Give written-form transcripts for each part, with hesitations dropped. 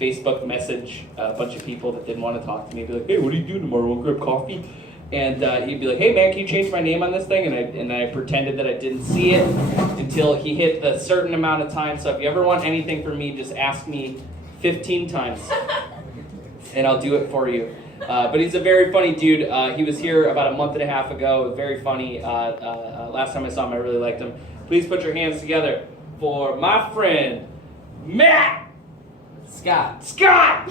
Facebook message a bunch of people that didn't want to talk to me. Be like, hey, what are you doing tomorrow? We'll grab coffee. And he'd be like, hey man, can you change my name on this thing? And I pretended that I didn't see it until he hit the certain amount of time. So if you ever want anything from me, just ask me 15 times and I'll do it for you. But he's a very funny dude. He was here about a month and a half ago. Very funny. Last time I saw him, I really liked him. Please put your hands together for my friend, Matt! Scott. Yeah.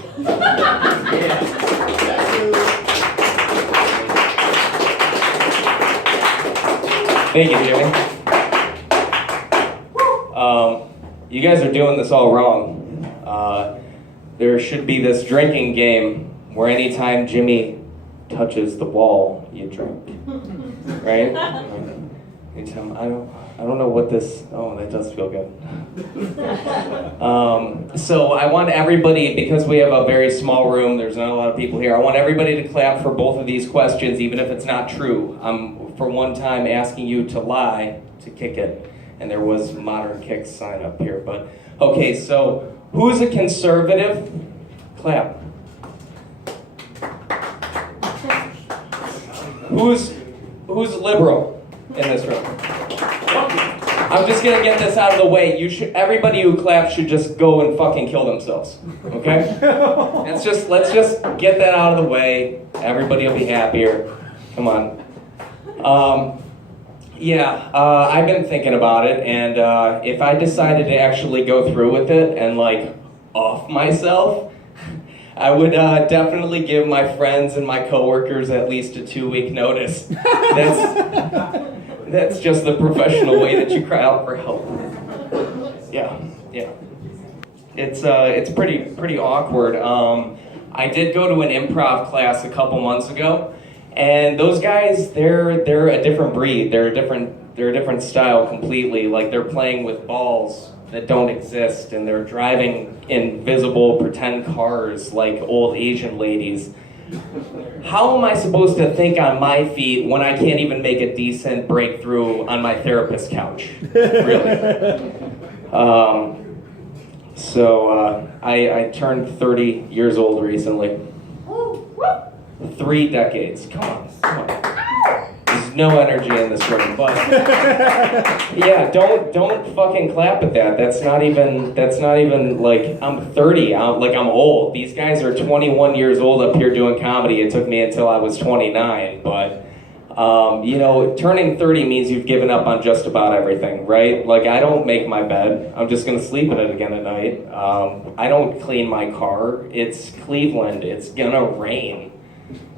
Thank you, Jimmy. You guys are doing this all wrong. There should be this drinking game where anytime Jimmy touches the wall, you drink. Right? Anytime, I don't know what this, oh, that does feel good. So I want everybody, because we have a very small room, there's not a lot of people here, I want everybody to clap for both of these questions, even if it's not true. I'm, for one time, asking you to lie to kick it. And there was Modern Kicks sign up here, but, okay, so who's a conservative? Clap. Who's liberal in this room? I'm just gonna get this out of the way. Everybody who claps should just go and fucking kill themselves. Okay? Let's just get that out of the way. Everybody will be happier. Come on. I've been thinking about it, and if I decided to actually go through with it and like off myself, I would definitely give my friends and my coworkers at least a 2-week notice. That's just the professional way that you cry out for help. Yeah. It's pretty awkward. I did go to an improv class a couple months ago, and those guys, they're a different breed. They're a different style completely. Like, they're playing with balls that don't exist, and they're driving invisible pretend cars like old Asian ladies. How am I supposed to think on my feet when I can't even make a decent breakthrough on my therapist's couch? Really? I turned 30 years old recently. 3 decades. Come on. There's no energy in this room, but yeah, don't fucking clap at that. That's not even like, I'm 30. I'm old. These guys are 21 years old up here doing comedy. It took me until I was 29, but turning 30 means you've given up on just about everything, right? Like, I don't make my bed. I'm just gonna sleep in it again at night. I don't clean my car. It's Cleveland. It's gonna rain.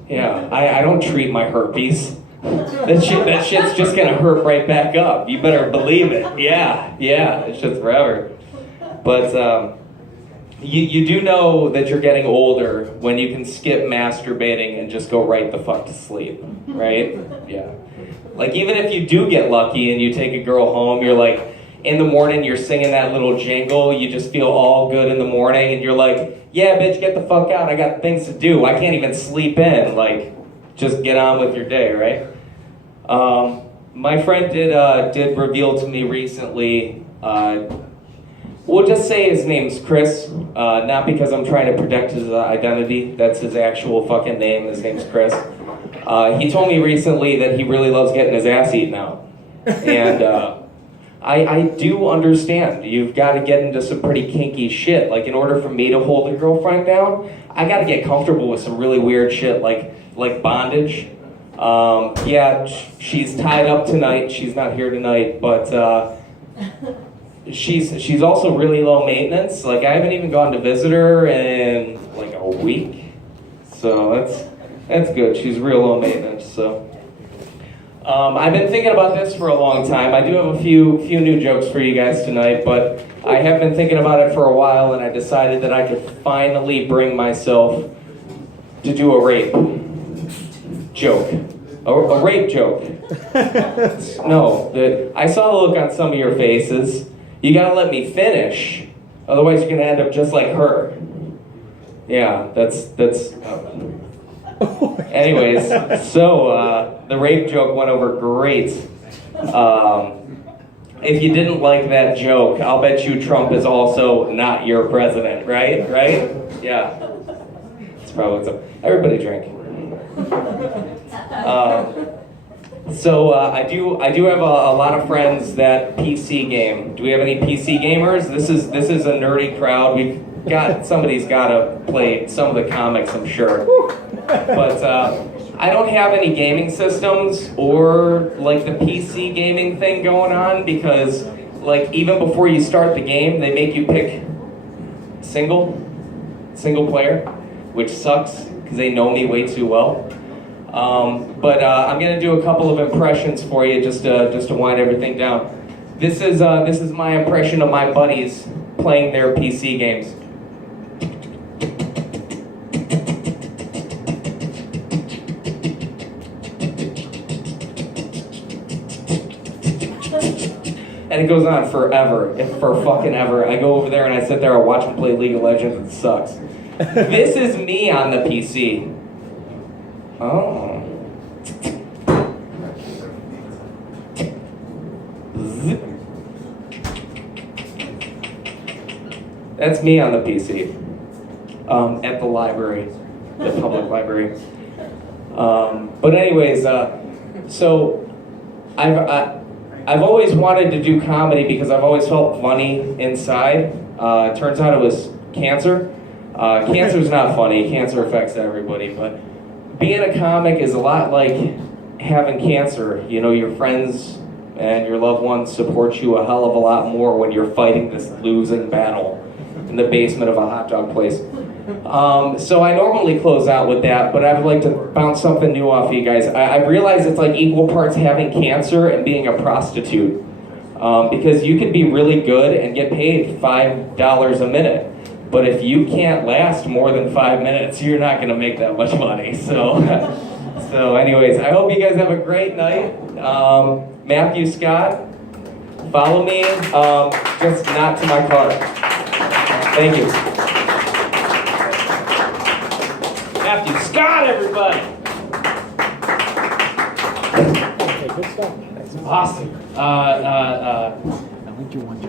Yeah, I don't treat my herpes. That shit's just gonna hurt right back up. You better believe it. Yeah, it's just forever. But you do know that you're getting older when you can skip masturbating and just go right the fuck to sleep, right? Yeah. Like, even if you do get lucky and you take a girl home, you're like, in the morning you're singing that little jingle, you just feel all good in the morning, and you're like, yeah, bitch, get the fuck out, I got things to do, I can't even sleep in. Like, just get on with your day, right? My friend did reveal to me recently, we'll just say his name's Chris, not because I'm trying to protect his identity, that's his actual fucking name, his name's Chris. He told me recently that he really loves getting his ass eaten out. And I do understand, you've got to get into some pretty kinky shit. Like, in order for me to hold a girlfriend down, I got to get comfortable with some really weird shit, like bondage. She's tied up tonight, she's not here tonight, but she's also really low maintenance. Like, I haven't even gone to visit her in like a week, so that's good. She's real low maintenance. So I've been thinking about this for a long time. I do have a few new jokes for you guys tonight, but I have been thinking about it for a while, and I decided that I could finally bring myself to do a rape joke. A rape joke. No, I saw the look on some of your faces. You gotta let me finish, otherwise you're gonna end up just like her. Yeah, that's. Anyways, so the rape joke went over great. if you didn't like that joke, I'll bet you Trump is also not your president, right? Right? Yeah. It's probably so. Everybody drink. I do have a lot of friends that PC game. Do we have any PC gamers? This is a nerdy crowd. Somebody's got to play some of the comics, I'm sure. But I don't have any gaming systems or like the PC gaming thing going on because like even before you start the game, they make you pick single player, which sucks because they know me way too well. But I'm gonna do a couple of impressions for you just to wind everything down. This is my impression of my buddies playing their PC games. And it goes on forever, for fucking ever. I go over there and I sit there, I watch them play League of Legends, and it sucks. This is me on the PC. Oh. That's me on the PC. At the library, the public library. But anyways, so I've always wanted to do comedy because I've always felt funny inside. Turns out it was cancer. Cancer's not funny. Cancer affects everybody, but being a comic is a lot like having cancer. You know, your friends and your loved ones support you a hell of a lot more when you're fighting this losing battle in the basement of a hot dog place. So I normally close out with that, but I'd like to bounce something new off of you guys. I realize it's like equal parts having cancer and being a prostitute. Because you can be really good and get paid $5 a minute. But if you can't last more than 5 minutes, you're not going to make that much money. So anyways, I hope you guys have a great night. Matthew Scott, follow me, just not to my car. Thank you. Matthew Scott, everybody. Okay, good stuff. Awesome. I think you want to.